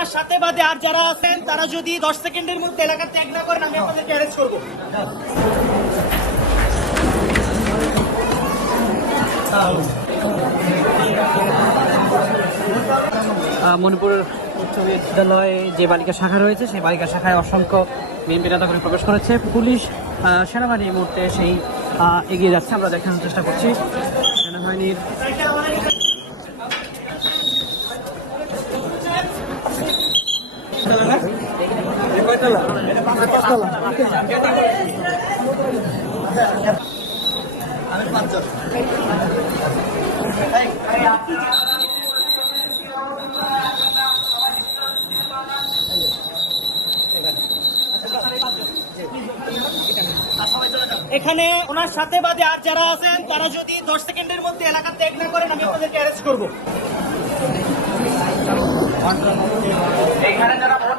ওনার সাথে বাদে আর যারা আছেন তারা যদি 10 সেকেন্ডের মধ্যে এলাকা ত্যাগ না করেন আমি আপনাদেরকে অ্যারেস্ট করব। মণিপুর উচ্চ বিদ্যালয়ে যে বালিকা শাখা রয়েছে সেই বালিকা শাখায় অসংখ্য বিএনপি নেতাকর্মী প্রবেশ করেছে। পুলিশ সেনাবাহিনী এই মুহূর্তে সেই এগিয়ে যাচ্ছে, আমরা দেখানোর চেষ্টা করছি সেনাবাহিনীর। এখানে ওনার সাথে বাদে আর যারা আছেন তারা যদি 10 সেকেন্ডের মধ্যে এলাকা ত্যাগ না করেন আমি আপনাদেরকে অ্যারেস্ট করব। এখানে যারা ভোট